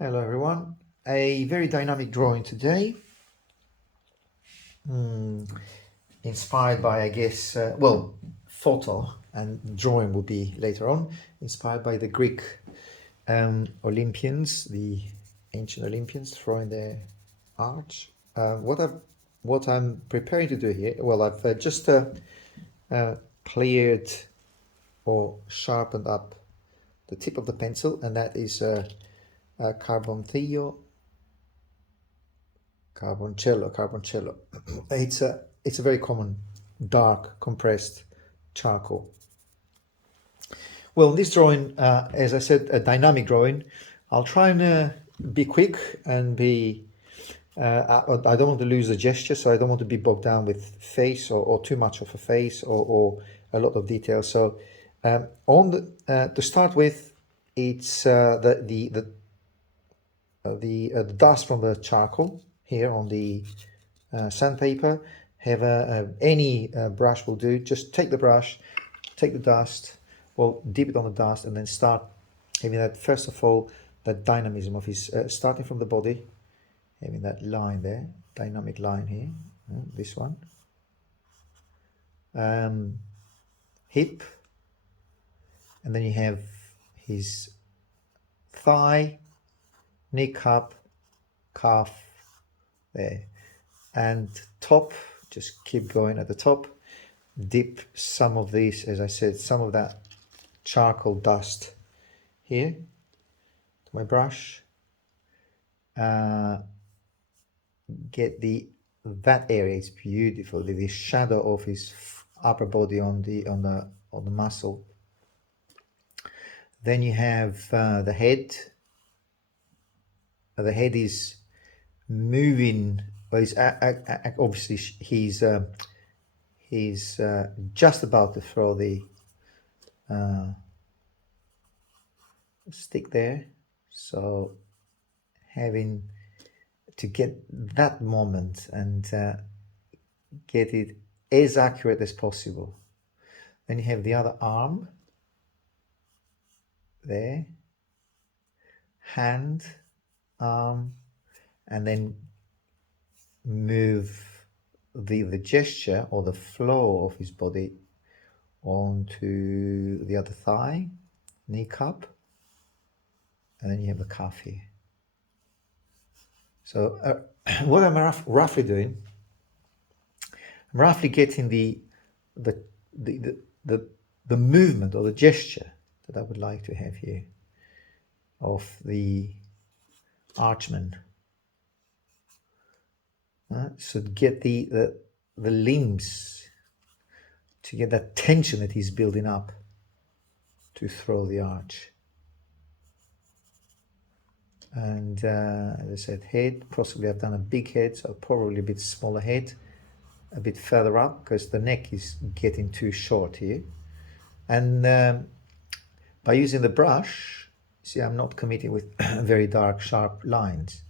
Hello everyone. A very dynamic drawing today. Inspired by, I guess, photo and drawing will be later on. Inspired by the Greek Olympians, the ancient Olympians throwing their arch. What I'm preparing to do here, well, I've just cleared or sharpened up the tip of the pencil, and that is Carboncello. Carboncello. It's a very common dark compressed charcoal. Well, in this drawing, as I said, a dynamic drawing. I'll try and be quick and be. I don't want to lose the gesture, so I don't want to be bogged down with face or too much of a face or a lot of detail. So, to start with, it's the dust from the charcoal here on the sandpaper. Have any brush will do. Just take the brush, take the dust, well, dip it on the dust, and then start having that, first of all, that dynamism of his, starting from the body, having that line there, dynamic line here, this one. Hip, and then you have his thigh, kneecap, calf, there. And top, just keep going at the top. Dip some of these, as I said, some of that charcoal dust here to my brush. Get that area is beautiful. The shadow of his upper body on the muscle. Then you have the head. The head is moving. Well, obviously he's just about to throw the stick there, so having to get that moment and get it as accurate as possible. Then you have the other arm there, hand, arm, and then move the gesture or the flow of his body onto the other thigh, kneecap, and then you have the calf here. So what I'm roughly doing, I'm roughly getting the movement or the gesture that I would like to have here of the archman. So get the limbs, to get that tension that he's building up to throw the arch. And as I said, head, possibly I've done a big head, so probably a bit smaller head, a bit further up, because the neck is getting too short here. And by using the brush, see, I'm not committing with very dark, sharp lines.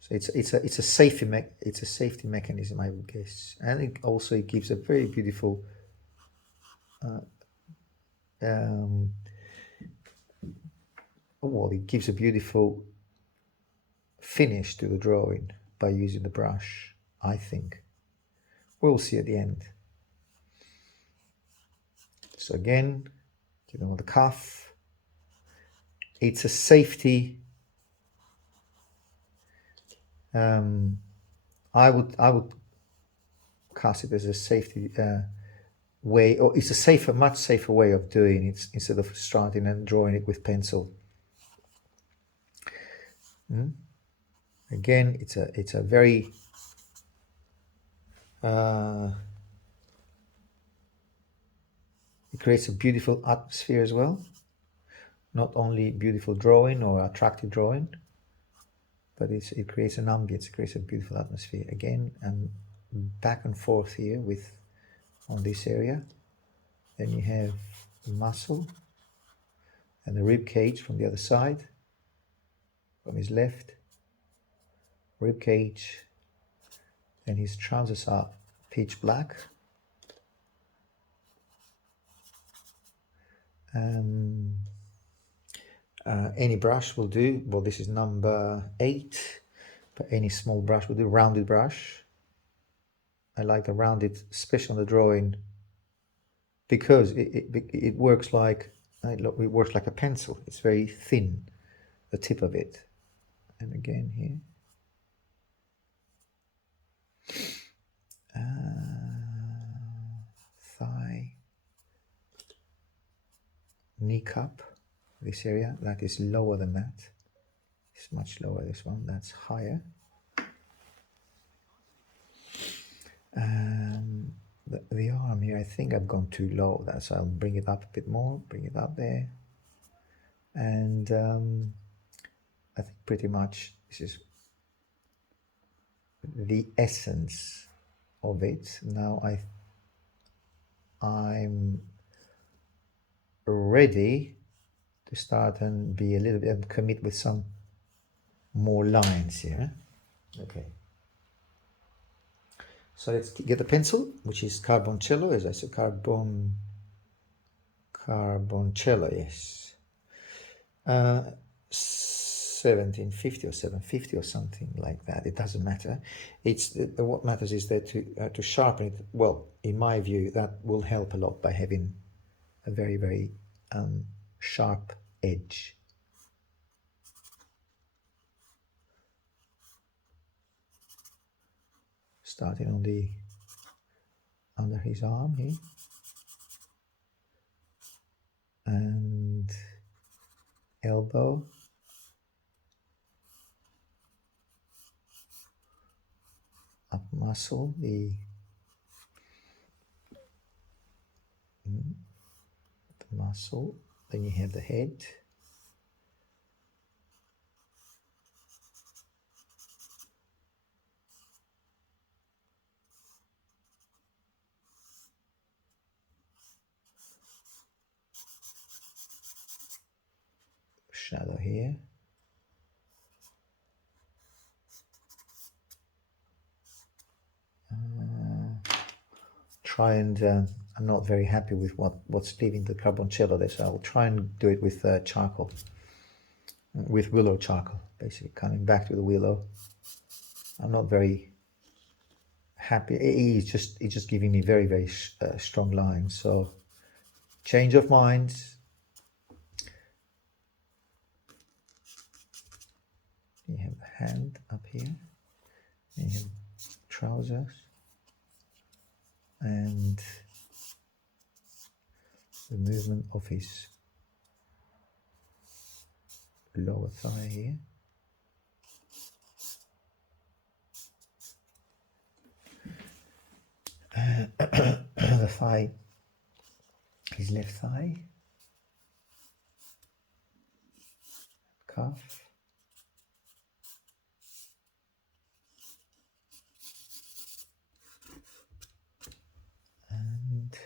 So it's a safety mechanism, I would guess, and it gives a very beautiful it gives a beautiful finish to the drawing by using the brush, I think. We'll see at the end. So again, give them on the cuff. It's a safety. I would cast it as a safety way, or it's a much safer way of doing it instead of starting and drawing it with pencil. Again, it's a very it creates a beautiful atmosphere as well. Not only beautiful drawing or attractive drawing, but it creates an ambience, it creates a beautiful atmosphere. Again, and back and forth here on this area. Then you have the muscle and the rib cage from the other side, from his left. Rib cage, and his trousers are pitch black. Any brush will do. Well, this is number 8, but any small brush will do. Rounded brush. I like the rounded, especially on the drawing, because it works like it works like a pencil. It's very thin, the tip of it. And again here. Thigh, kneecap, this area that is lower than that. It's much lower. This one that's higher. The arm here, I think I've gone too low. So I'll bring it up a bit more. Bring it up there, and I think pretty much this is the essence of it. Now I'm ready to start and be a little bit and commit with some more lines here. Okay. So let's get the pencil, which is Carboncello, as I said, Carboncello, yes. 1750 or 750 or something like that. It doesn't matter. It's what matters is that to sharpen it. Well, in my view, that will help a lot by having a very, very sharp edge. Starting on the under his arm here, and elbow, up muscle, the muscle. Then you have the head. Shadow here. Try and I'm not very happy with what's leaving the Carboncello there, so I'll try and do it with charcoal, with willow charcoal, basically coming back to the willow. I'm not very happy. It's just giving me very, very strong lines. So change of mind. You have the hand up here, and you have trousers, and the movement of his lower thigh here. The thigh, his left thigh, calf, and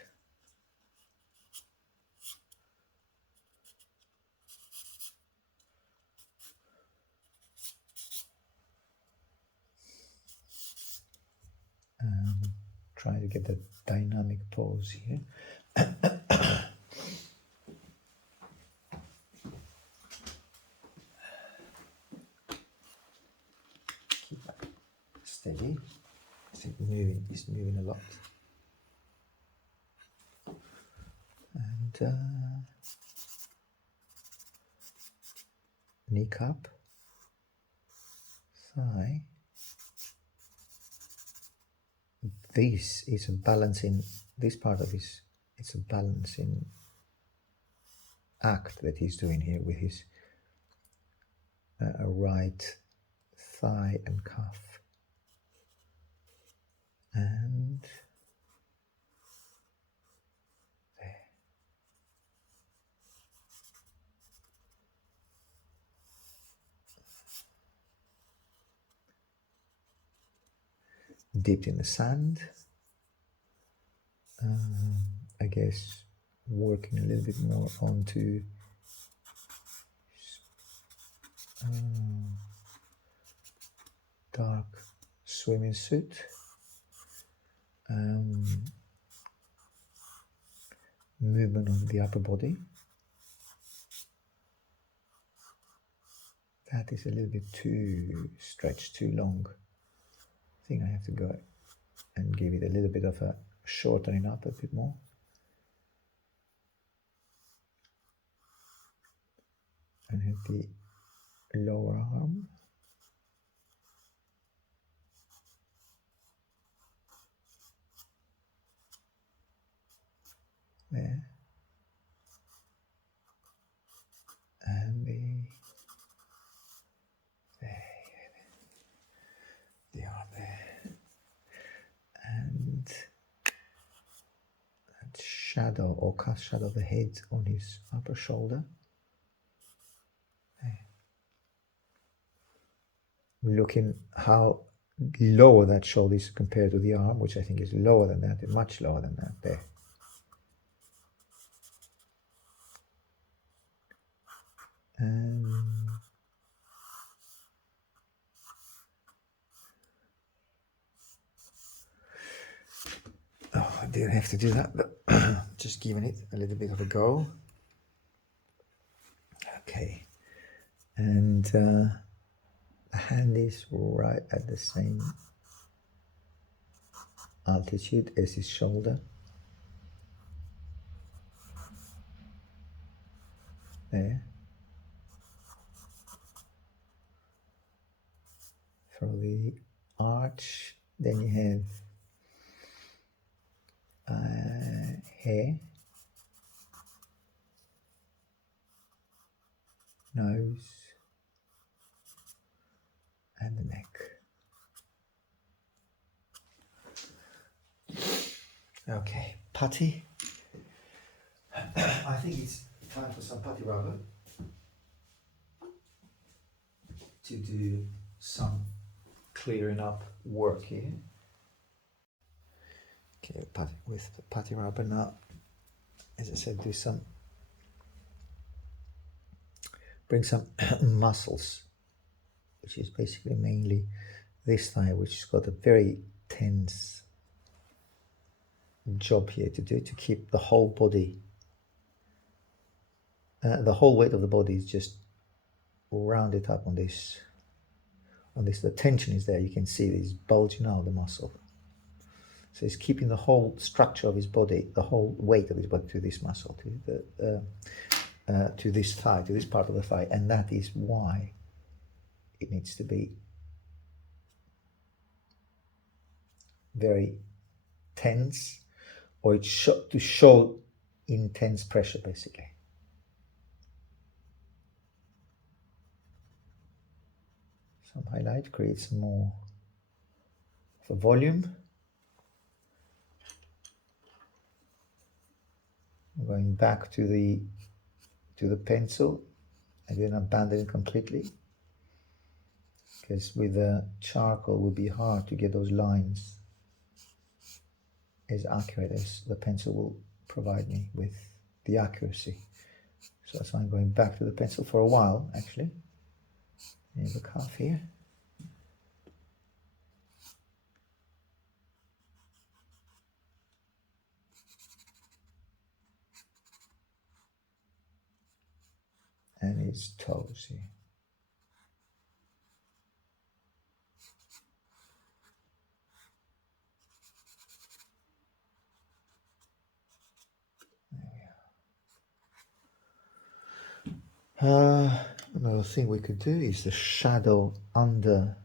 try to get the dynamic pose here. Keep that steady. It's moving a lot. And kneecap, thigh. This is a balancing, this part of his, it's a balancing act that he's doing here with his right thigh and calf. And there. Dipped in the sand. I guess working a little bit more onto dark swimming suit. Movement of the upper body. that is a little bit too stretched, too long. I think I have to go and give it a little bit of a shortening up a bit more. And have the lower arm. There. And the arm there. And that shadow or cast shadow of the head on his upper shoulder. There. Looking how lower that shoulder is compared to the arm, which I think is lower than that, much lower than that. There. And oh, I didn't have to do that, but just giving it a little bit of a go. Okay, and the hand is right at the same altitude as his shoulder. There. For the arch, then you have hair, nose, and the neck. Okay, putty. I think it's time for some putty rubber to do some clearing up work here. Okay, with the putty rubber now, as I said, bring some muscles, which is basically mainly this thigh, which has got a very tense job here to do, to keep the whole body, the whole weight of the body is just rounded up on this. The tension is there. You can see this bulging out of the muscle. So it's keeping the whole structure of his body, the whole weight of his body to this muscle, to this thigh, to this part of the thigh, and that is why it needs to be very tense, or it's to show intense pressure, basically. Some highlight creates more of a volume. I'm going back to the pencil. I didn't abandon it completely, because with the charcoal it would be hard to get those lines as accurate as the pencil will provide me with the accuracy. So that's why I'm going back to the pencil for a while, actually. Here's the calf here. And his toes here. Another thing we could do is the shadow under.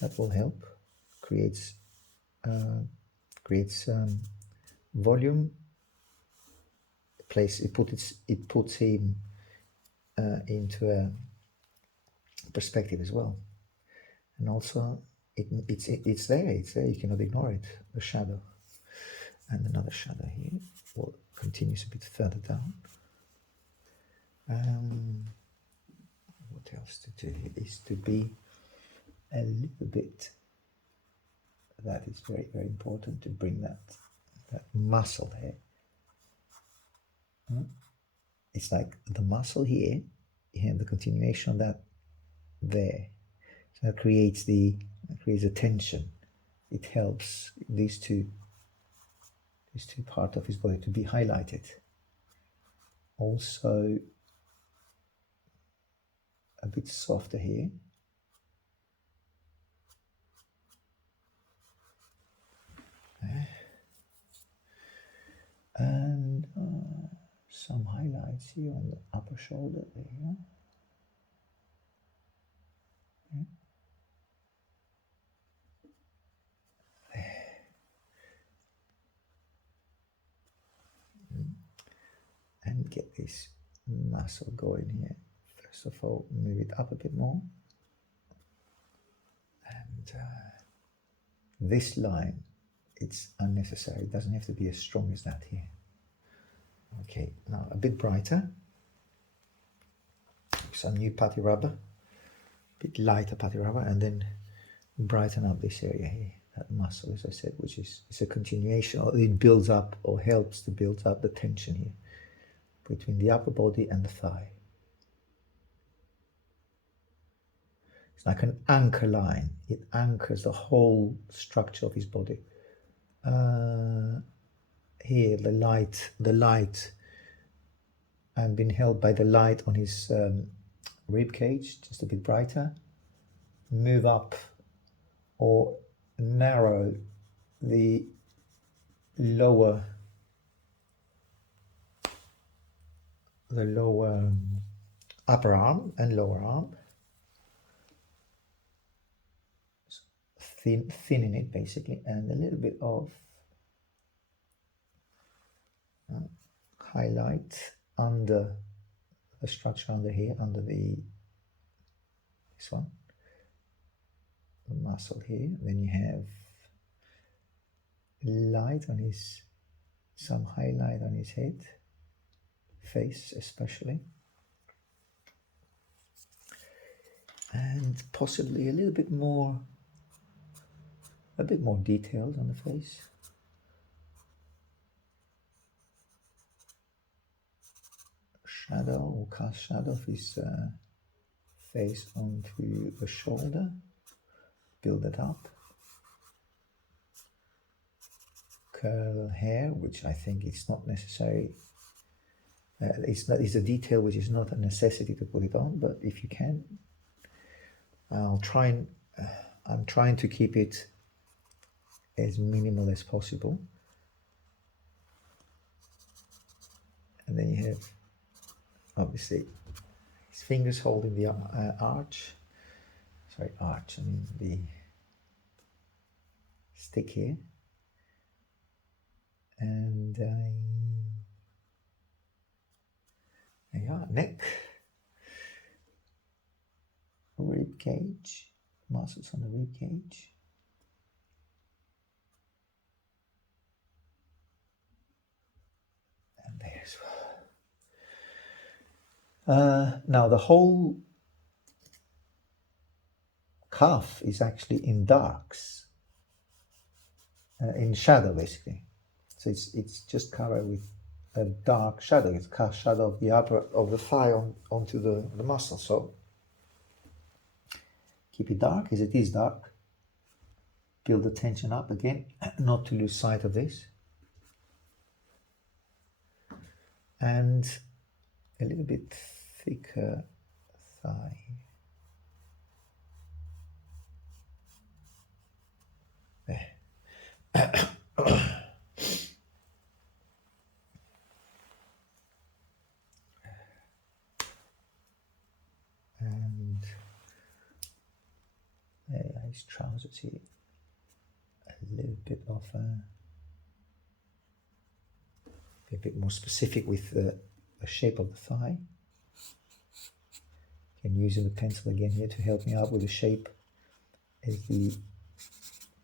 That will help. Creates volume. It puts him into a perspective as well, and also it's there. You cannot ignore it. The shadow, and another shadow here. Well, continues a bit further down. What else to do is to be a little bit. That is very, very important, to bring that muscle here. It's like the muscle here. You have the continuation of that there. So that creates a tension. It helps these two parts of his body to be highlighted. Also, a bit softer here. And some highlights here on the upper shoulder. There you go. And get this muscle going here. First of all, move it up a bit more. And this line, it's unnecessary. It doesn't have to be as strong as that here. Okay, now a bit brighter. Some new putty rubber. A bit lighter putty rubber, and then brighten up this area here. That muscle, as I said, which is a continuation, or it builds up or helps to build up the tension here between the upper body and the thigh. It's like an anchor line. It anchors the whole structure of his body. Here, the light, I'm being held by the light on his rib cage, just a bit brighter. Move up or narrow the lower upper arm and lower arm, thinning it basically, and a little bit of highlight under the structure under here, under this one, the muscle here. Then you have light on some highlight on his head, face especially, and possibly a bit more detailed on the face. Shadow or cast shadow of his face onto the shoulder, build it up. Curl hair, which I think it's not necessary. It's a detail which is not a necessity to put it on, but if you can, I'm trying to keep it as minimal as possible. And then you have, obviously, his fingers holding the arch. I mean the stick here. And there you are, neck, rib cage, muscles on the rib cage. And there as well. Now the whole calf is actually in darks, in shadow basically. So it's just covered with a dark shadow. It's cast shadow of the upper of the thigh onto the muscle. So keep it dark as it is dark. Build the tension up again, not to lose sight of this. And a little bit thicker thigh. There. And his trousers here. A little bit of be a bit more specific with the shape of the thigh. I'm using the pencil again here to help me out with the shape. As the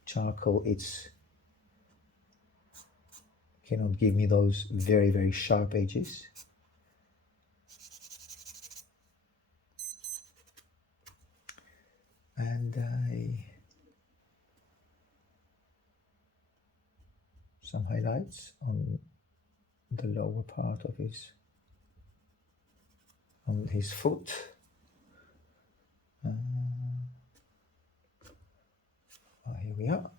charcoal, cannot give me those very, very sharp edges. And some highlights on the lower part of on his foot. Here we are.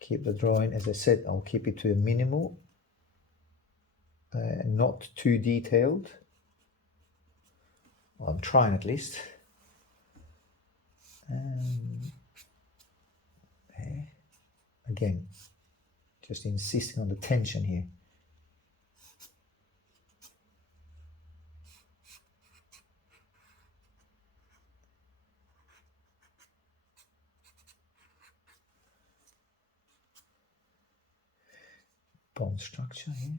Keep the drawing, as I said, I'll keep it to a minimal, not too detailed, Well, I'm trying at least. And again, just insisting on the tension here. Bone structure here.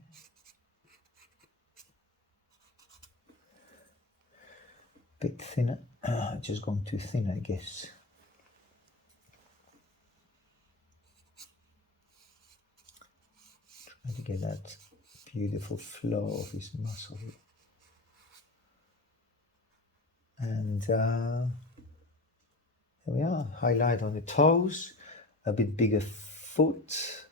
Bit thinner, just going too thin, I guess. Trying to get that beautiful flow of his muscle here. And here we are, highlight on the toes, a bit bigger foot,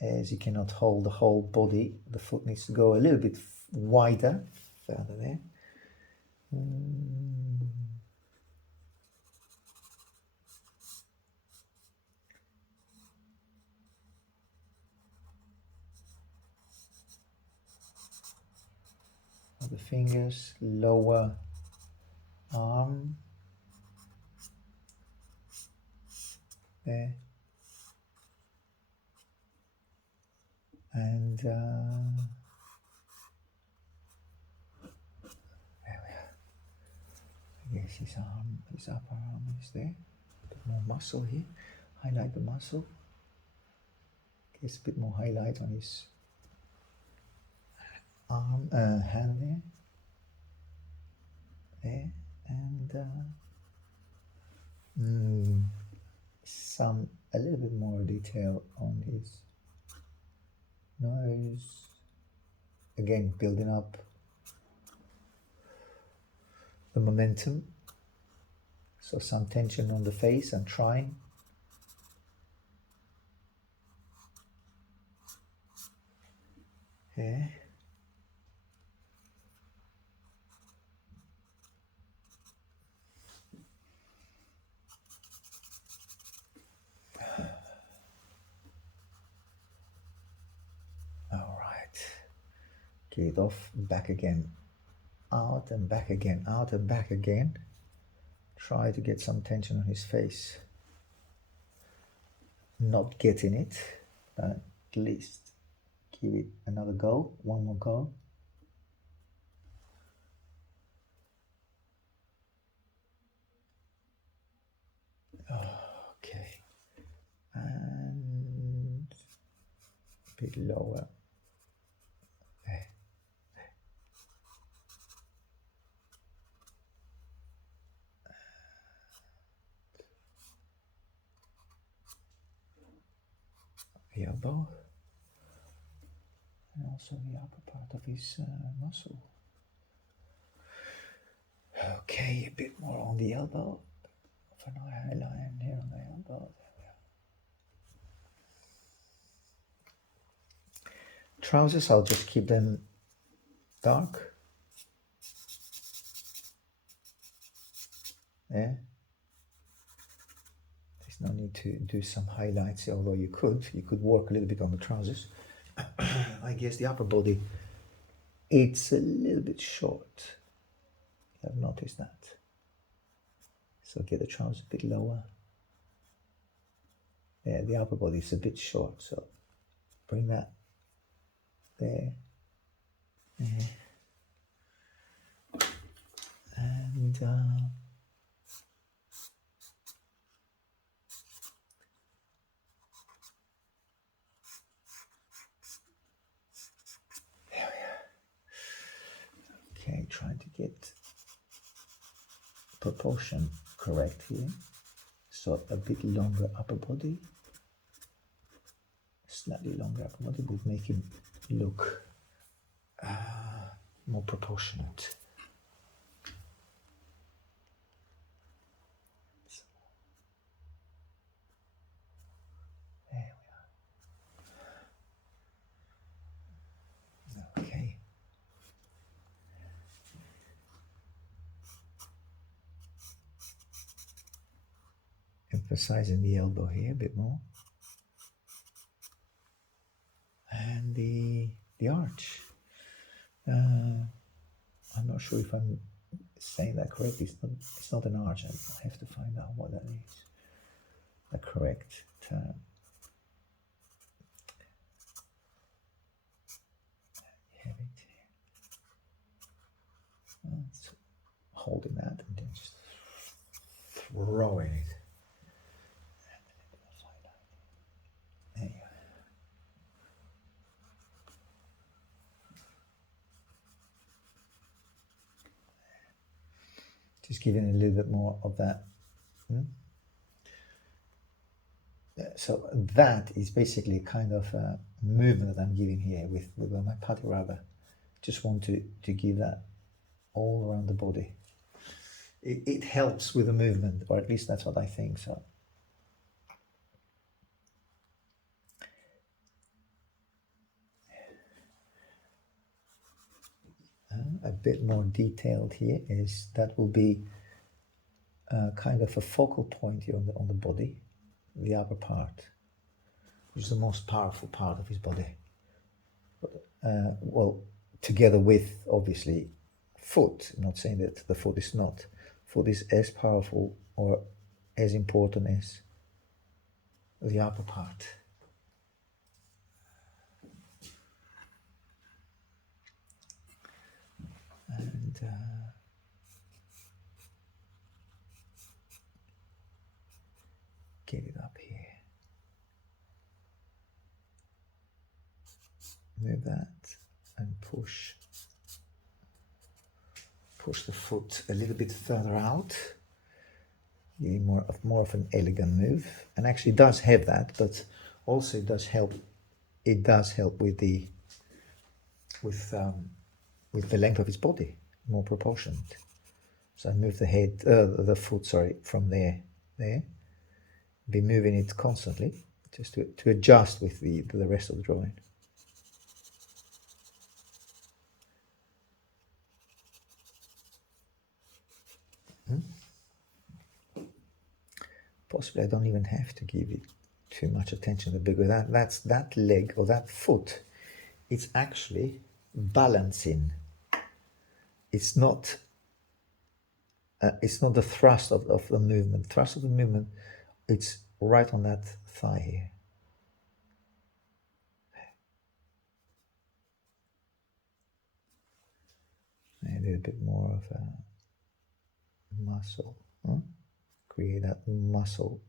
as you cannot hold the whole body. The foot needs to go a little bit wider, further there. The fingers, lower arm, there, and there we are. I guess his arm, his upper arm is there. A bit more muscle here. Highlight the muscle. Gets a bit more highlight on his arm, hand there. There, and a little bit more detail on his nose. Again, building up the momentum. So some tension on the face. I'm trying. Yeah. All right. Get it off, back again. Out and back again, out and back again. Try to get some tension on his face. Not getting it, but at least give it another go, one more go. Okay, and a bit lower. There. The elbow, and also the upper part of his muscle. Okay, a bit more on the elbow. For now, hairline here on the elbow. There we are. Trousers, I'll just keep them dark. Yeah. There's no need to do some highlights, although you could work a little bit on the trousers. I guess the upper body, it's a little bit short. I've noticed that. So get the trousers a bit lower. Yeah, the upper body is a bit short, so bring that there. And there we are. Okay, trying to get proportion correct here. So a bit longer upper body, slightly longer upper body would make him look more proportionate. There we are. Okay. Emphasizing the elbow here a bit more. And the arch. I'm not sure if I'm saying that correctly. It's not an arch. I have to find out what that is. The correct term. You have it here. It's holding that and then just throwing it. There you go. Just giving a little bit more of that. So that is basically kind of a movement that I'm giving here with my putty rubber. Just want to give that all around the body. It helps with the movement, or at least that's what I think. So a bit more detailed here is that will be kind of a focal point here on the body, the upper part, which is the most powerful part of his body. Well, together with obviously foot. I'm not saying that the foot is not. Foot is as powerful or as important as the upper part. And get it up here. Move that and push the foot a little bit further out. Giving more of an elegant move, and actually does have that, but also it does help. It does help with the length of his body, more proportionate. So I move the foot, sorry, from there. Be moving it constantly, just to adjust with the rest of the drawing. Possibly I don't even have to give it too much attention, because that's that leg or that foot. It's actually balancing. It's not the thrust of the movement. Thrust of the movement, it's right on that thigh here. A little bit more of a muscle. Create that muscle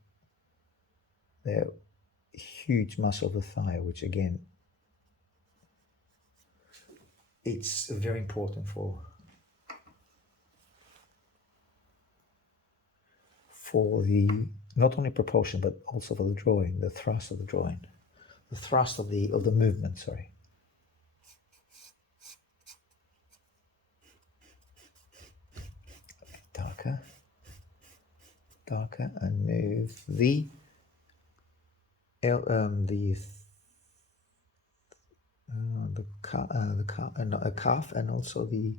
there, huge muscle of the thigh, which again, it's very important for the not only proportion but also for the drawing, the thrust of the drawing, the thrust of the movement. Sorry. Darker, and move the calf, and also the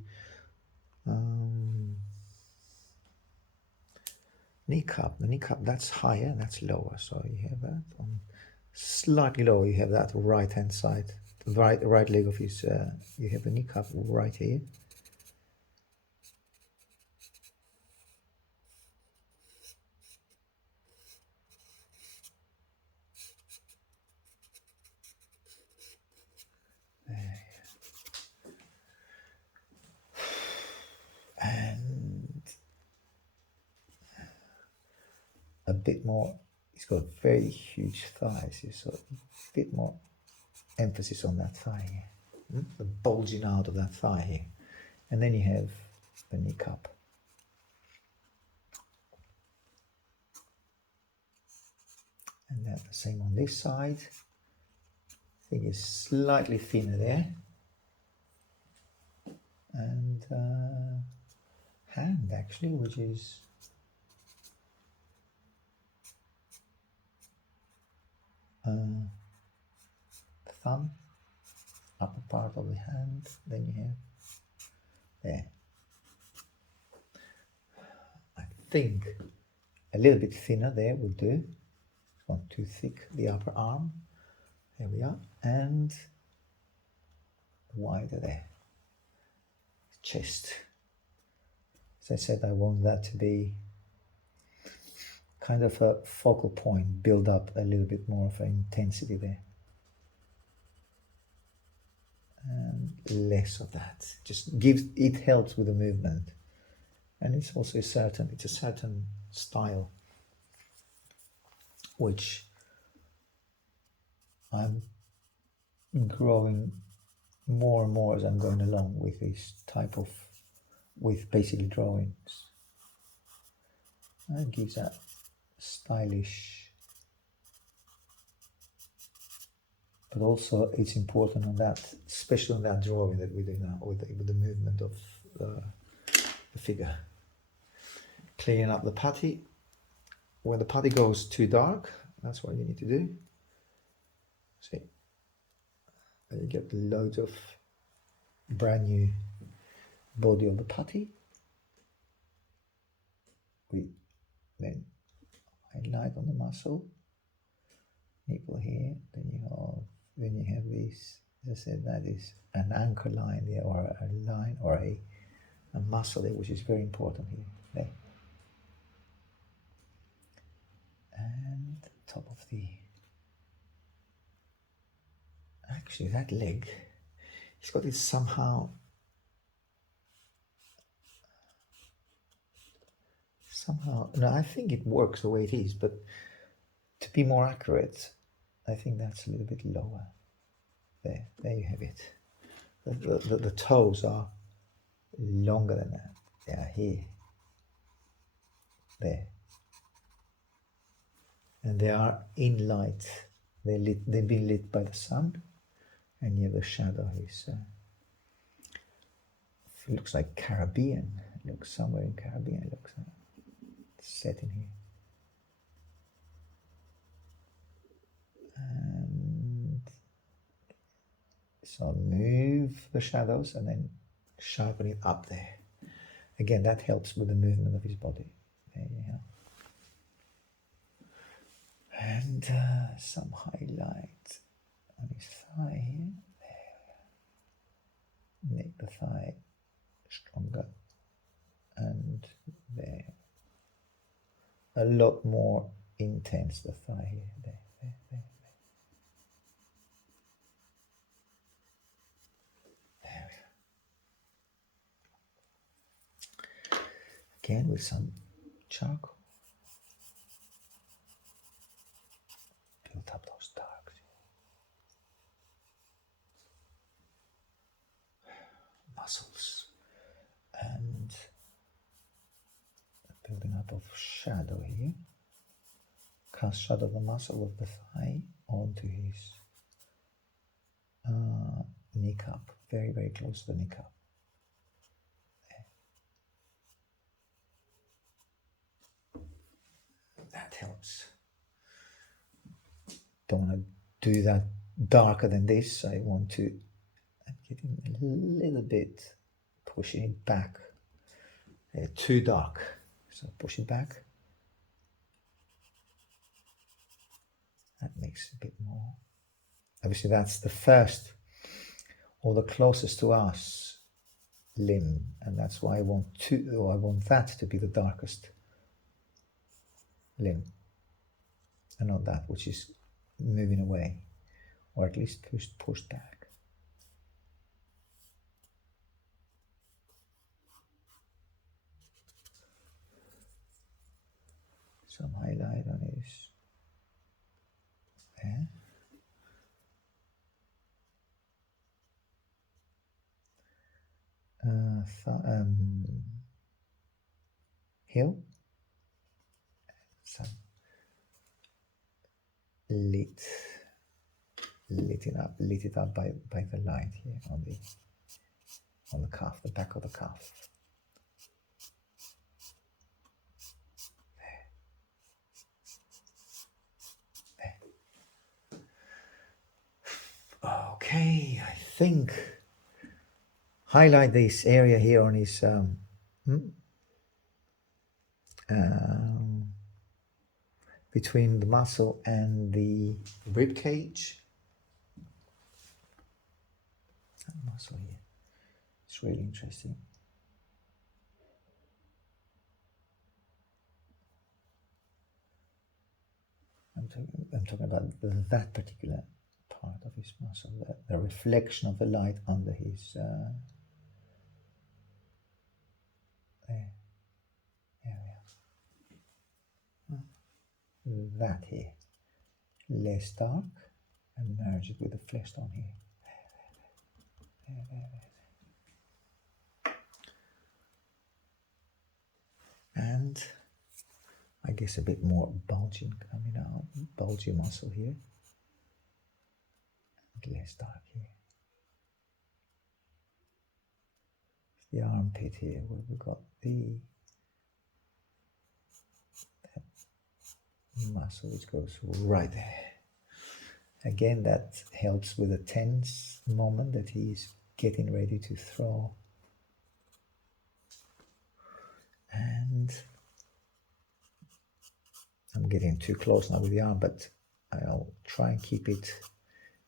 kneecap. The kneecap, that's higher, that's lower. So you have that on slightly lower. You have that right hand side, the right leg of his. You have the kneecap right here. And a bit more, he's got very huge thighs here, so a bit more emphasis on that thigh here, the bulging out of that thigh here. And then you have the kneecap. And then the same on this side. I think it's slightly thinner there. And hand actually, which is thumb, upper part of the hand. Then you have there. I think a little bit thinner there would do. It's not too thick. The upper arm. There we are. And wider there. Chest. As I said, I want that to be kind of a focal point, build up a little bit more of an intensity there. And less of that. Just gives, it helps with the movement. And it's also a certain style which I'm growing more and more as I'm going along with this type of, with basically drawings. And it gives that stylish, but also it's important on that, especially on that drawing that we're doing now with the movement of the figure. Cleaning up the putty. When the putty goes too dark, that's what you need to do. See, and you get loads of brand new body of the putty. We then highlight on the muscle, nipple here. Then you have this. As I said, that is an anchor line there, or a line, or a muscle there, which is very important here. There. And top of the. Actually, that leg, it's got this somehow. No, I think it works the way it is, but to be more accurate, I think that's a little bit lower. There you have it. The toes are longer than that. They are here. There. And they are in light. They've been lit by the sun, and here the shadow is. It looks like Caribbean. It looks somewhere in Caribbean. It looks like set in here. And so move the shadows and then sharpen it up there. Again, that helps with the movement of his body. There you go. And some highlight on his thigh here. There. Make the thigh stronger. And there. A lot more intense, the thigh here. There. There we go. Again with some charcoal. Build up those darks. Muscles. And building up of shadow here. Cast shadow of the muscle of the thigh onto his kneecap, very, very close to the kneecap. There. That helps. Don't want to do that darker than this. I want to, I'm getting a little bit, pushing it back. Too dark. So push it back. That makes a bit more. Obviously, that's the first or the closest to us limb, and that's why I want that to be the darkest limb, and not that which is moving away, or at least pushed back. Some highlight on his there. Heel. Some lit it up by the light here on the calf, the back of the calf. Okay, I think highlight this area here on his between the muscle and the rib cage. That muscle here, it's really interesting. I'm talking about that particular part of his muscle, the reflection of the light under his there we are. That here, less dark, and merge it with the flesh tone here. And I guess a bit more bulging coming out, bulgy muscle here, less dark here. The armpit here, where we got the muscle which goes right there. Again, that helps with a tense moment that he's getting ready to throw. And I'm getting too close now with the arm, but I'll try and keep it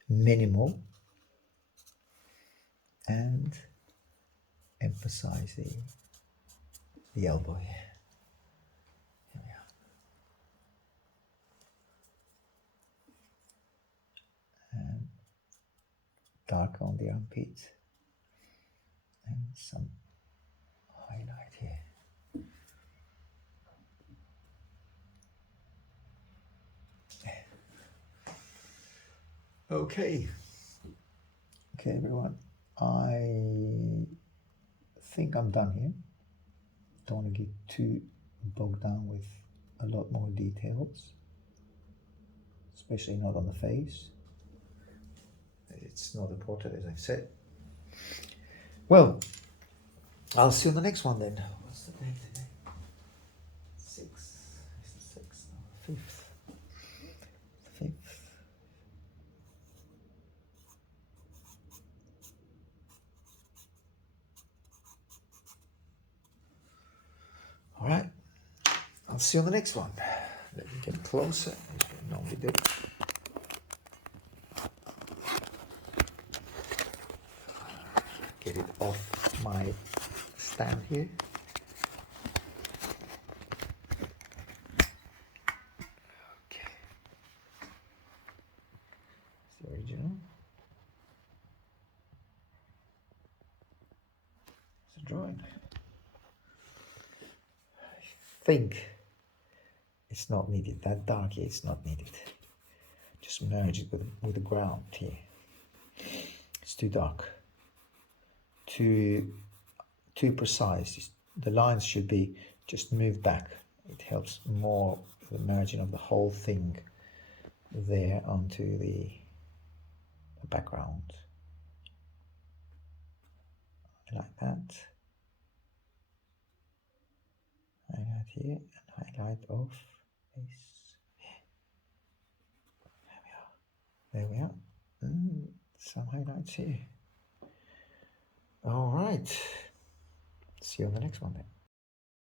minimal and emphasize the elbow here. Here we are. And dark on the armpit and some highlight here. Okay, everyone, I think I'm done here. Don't want to get too bogged down with a lot more details, especially not on the face. It's not important, as I've said. Well, I'll see you on the next one then. What's the date today? 6th. It's the 6th. No, 5th. 5th. All right. I'll see you on the next one. Let me get closer, as we normally do. Get it off my stand here. Okay. It's the original. It's a drawing. I think it's not needed. That dark here is not needed. Just merge it with the ground here. It's too dark. Too precise. The lines should be just moved back. It helps more the merging of the whole thing there onto the background. Like that. Highlight here and highlight of this. There we are. Some highlights here. All right. See you on the next one then.